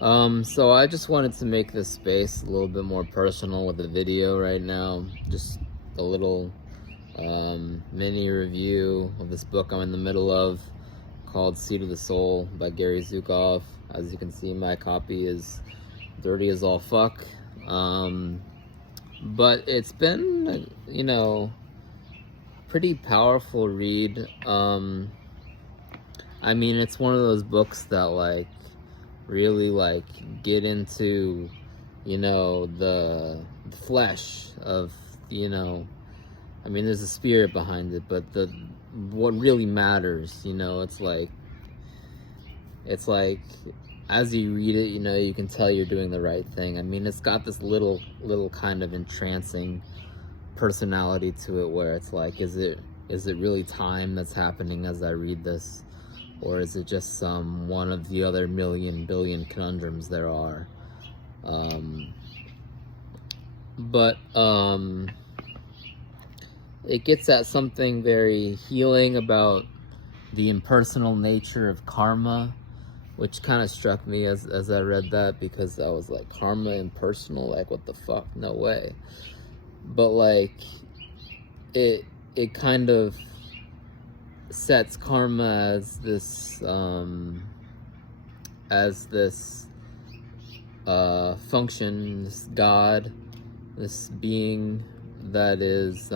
So I just wanted to make this space a little bit more personal with a video right now. Just a little mini review of this book I'm in the middle of called Seed of the Soul by Gary Zukav. As you can see, my copy is dirty as all fuck. But it's been, pretty powerful read. I mean, it's one of those books that really get into the flesh of I mean, there's a spirit behind it, but what really matters, it's like as you read it, you can tell you're doing the right thing. I mean, it's got this little kind of entrancing personality to it where it's like, is it really time that's happening as I read this? Or is it just one of the other million billion conundrums there are? But it gets at something very healing about the impersonal nature of karma, which kind of struck me as I read that, because I was like, karma impersonal? Like, what the fuck? No way. But it kind of sets karma as this function, this god, this being that is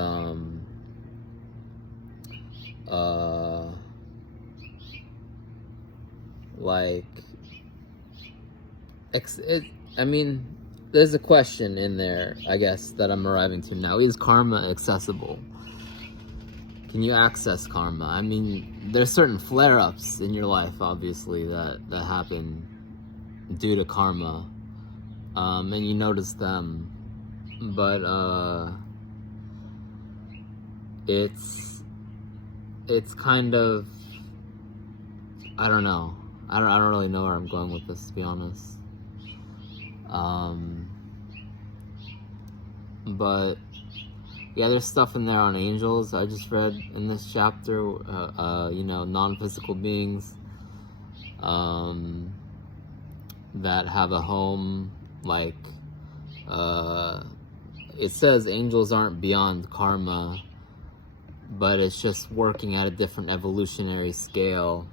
I mean, there's a question in there, I guess, that I'm arriving to now. Is karma accessible? Can you access karma? I mean, there's certain flare-ups in your life, obviously, that happen due to karma, and you notice them, but it's kind of, I don't know. I don't really know where I'm going with this, to be honest. But yeah, there's stuff in there on angels. I just read in this chapter, non-physical beings that have a home. It says angels aren't beyond karma, but it's just working at a different evolutionary scale.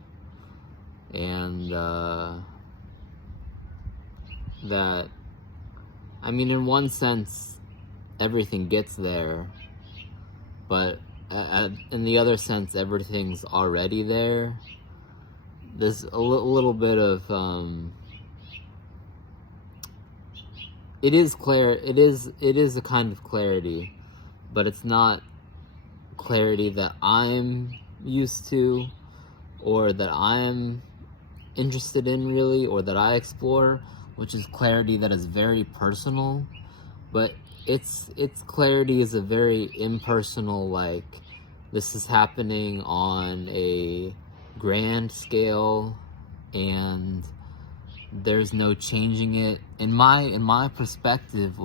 And that, I mean, in one sense, everything gets there, but in the other sense, everything's already there. There's a little bit of it is a kind of clarity, but it's not clarity that I'm used to, or that I'm interested in, really, or that I explore, which is clarity that is very personal. But its clarity is a very impersonal, this is happening on a grand scale, and there's no changing it. In my perspective,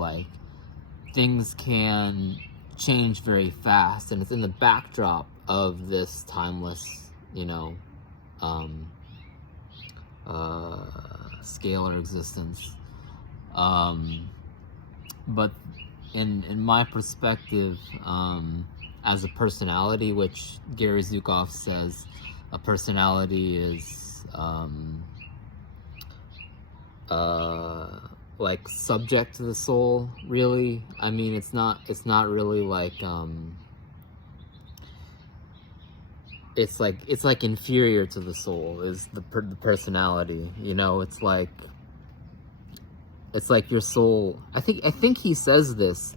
things can change very fast, and it's in the backdrop of this timeless, scalar existence. But in my perspective, as a personality, which Gary Zukav says a personality is subject to the soul, really. I mean, it's not really it's inferior to the soul is the personality. It's like your soul. I think he says this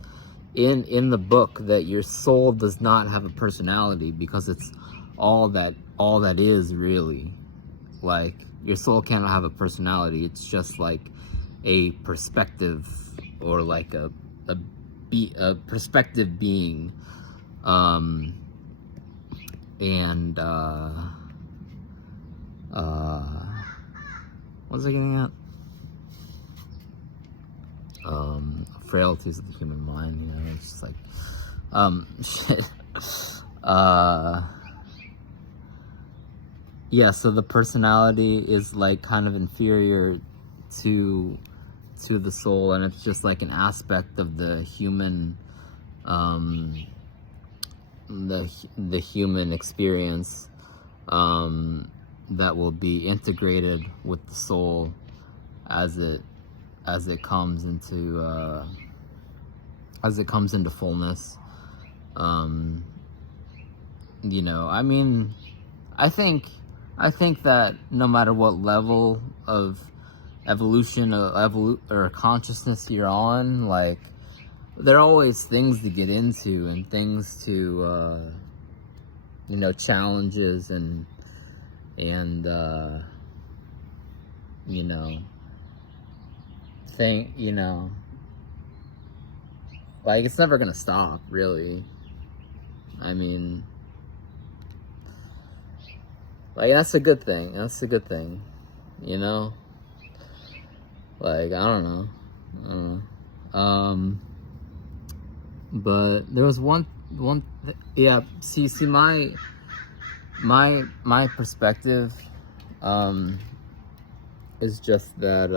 in the book, that your soul does not have a personality, because it's all that is, really. Your soul cannot have a personality. It's just a perspective, or a perspective being. And what was I getting at? Frailties of the human mind, it's just shit. Yeah, so the personality is kind of inferior to the soul, and it's just like an aspect of the human the human experience that will be integrated with the soul as it comes into fullness. You know, I mean, I think that no matter what level of evolution or consciousness you're on, like, there are always things to get into and things to you know, challenges and you know, you know, like, it's never gonna stop, really. I mean, like, that's a good thing. That's a good thing, you know? Like, I don't know. But there was one yeah, see my perspective is just that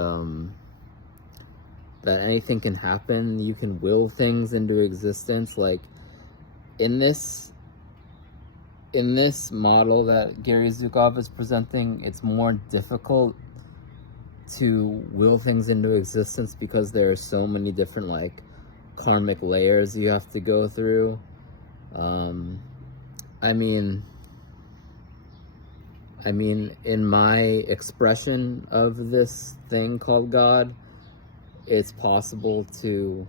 that anything can happen. You can will things into existence. Like, in this model that Gary Zukov is presenting, it's more difficult to will things into existence because there are so many different, like, karmic layers you have to go through. I mean, in my expression of this thing called God, it's possible to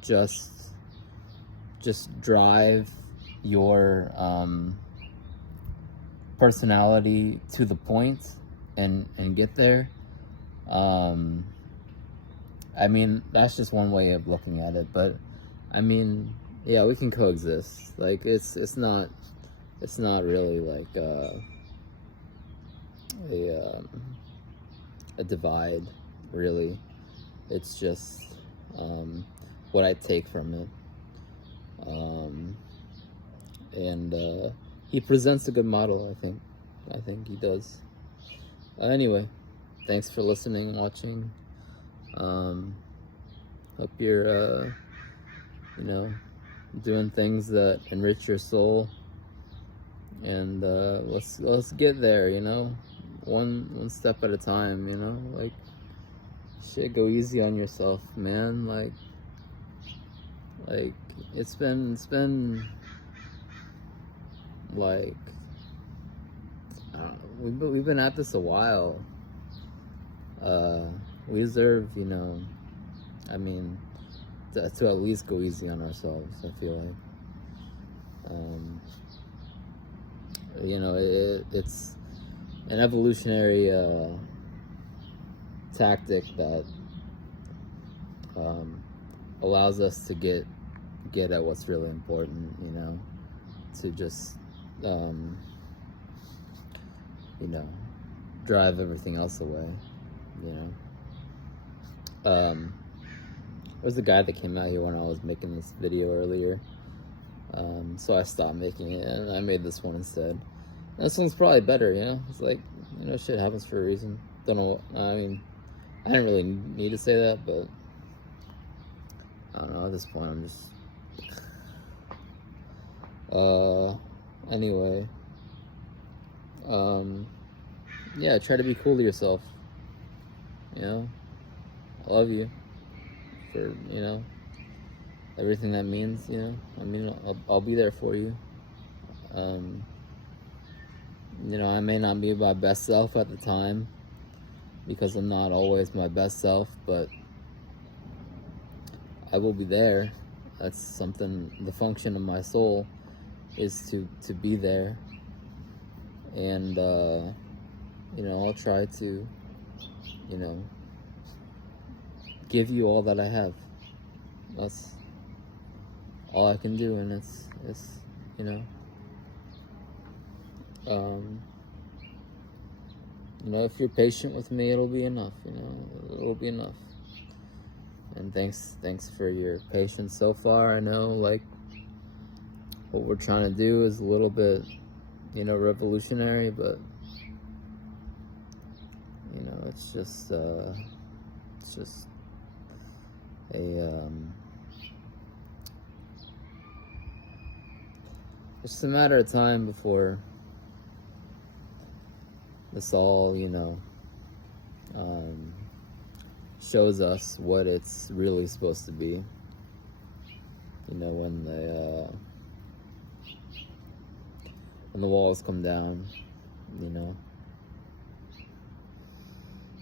just drive your personality to the point and get there. I mean, that's just one way of looking at it, but I mean, yeah, we can coexist. Like, it's not really like a divide, really. It's just what I take from it. And he presents a good model, I think. I think he does. Anyway, thanks for listening and watching. Hope you're, you know, doing things that enrich your soul. And let's get there, you know, one step at a time, you know. Like, shit, go easy on yourself, man. Like it's been like, I don't know, we've been at this a while. We deserve, you know, I mean, to at least go easy on ourselves, I feel like. You know, it's an evolutionary tactic that allows us to get at what's really important, you know, to just you know, drive everything else away, you know. There was a guy that came out here when I was making this video earlier, so I stopped making it and I made this one instead. This one's probably better, you know. It's like, you know, shit happens for a reason. Don't know what, I mean, I didn't really need to say that, but I don't know, at this point I'm just anyway, yeah, try to be cool to yourself, you know. I love you for, you know, everything that means, you know. I mean, I'll be there for you. You know, I may not be my best self at the time, because I'm not always my best self, but I will be there. That's something, the function of my soul is to be there. And you know, I'll try to, you know, give you all that I have. That's all I can do, and it's you know, you know, if you're patient with me, it'll be enough, you know, it'll be enough. And thanks for your patience so far. I know, like, what we're trying to do is a little bit, you know, revolutionary, but, you know, it's just, It's just a it's just a matter of time before this all, shows us what it's really supposed to be. When the walls come down,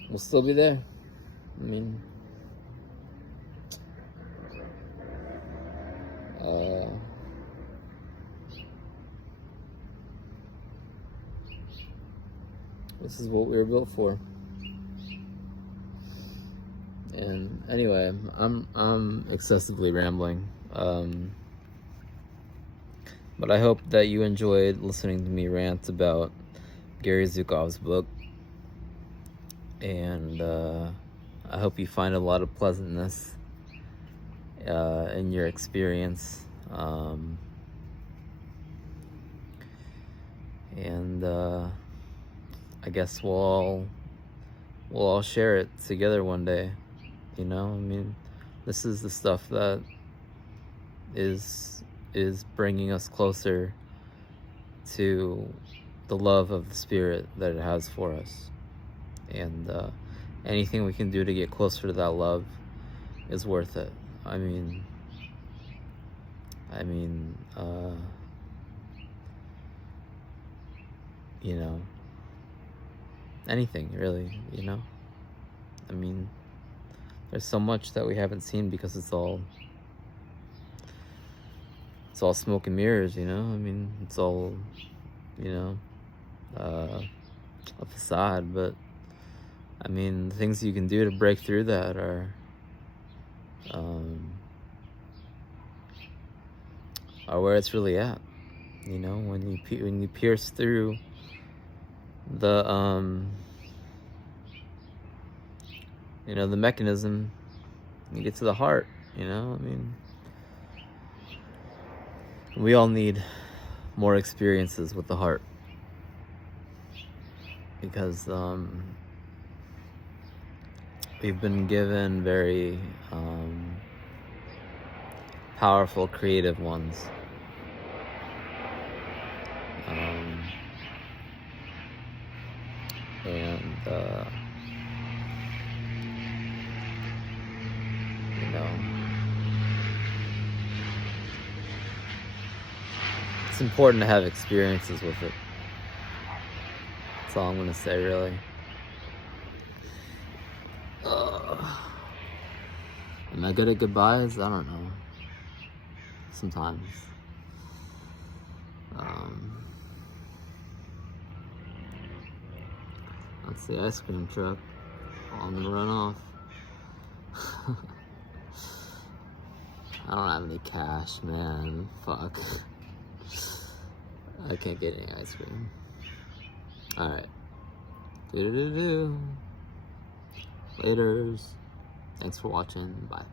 we'll still be there. I mean, this is what we were built for. And anyway, I'm excessively rambling. But I hope that you enjoyed listening to me rant about Gary Zhukov's book. And I hope you find a lot of pleasantness in your experience. And I guess we'll all share it together one day. I mean, this is the stuff that is bringing us closer to the love of the Spirit that it has for us. And anything we can do to get closer to that love is worth it. I mean, anything really, I mean, there's so much that we haven't seen because it's all smoke and mirrors, I mean, it's all, a facade. But I mean, the things you can do to break through that are where it's really at. When you pierce through the the mechanism, you get to the heart. I mean, we all need more experiences with the heart, because we've been given very powerful, creative ones. It's important to have experiences with it. That's all I'm gonna say, really. Am I good at goodbyes? I don't know. Sometimes. That's the ice cream truck. I'm gonna run off. I don't have any cash, man. Fuck. I can't get any ice cream. Alright. Laters. Thanks for watching. Bye.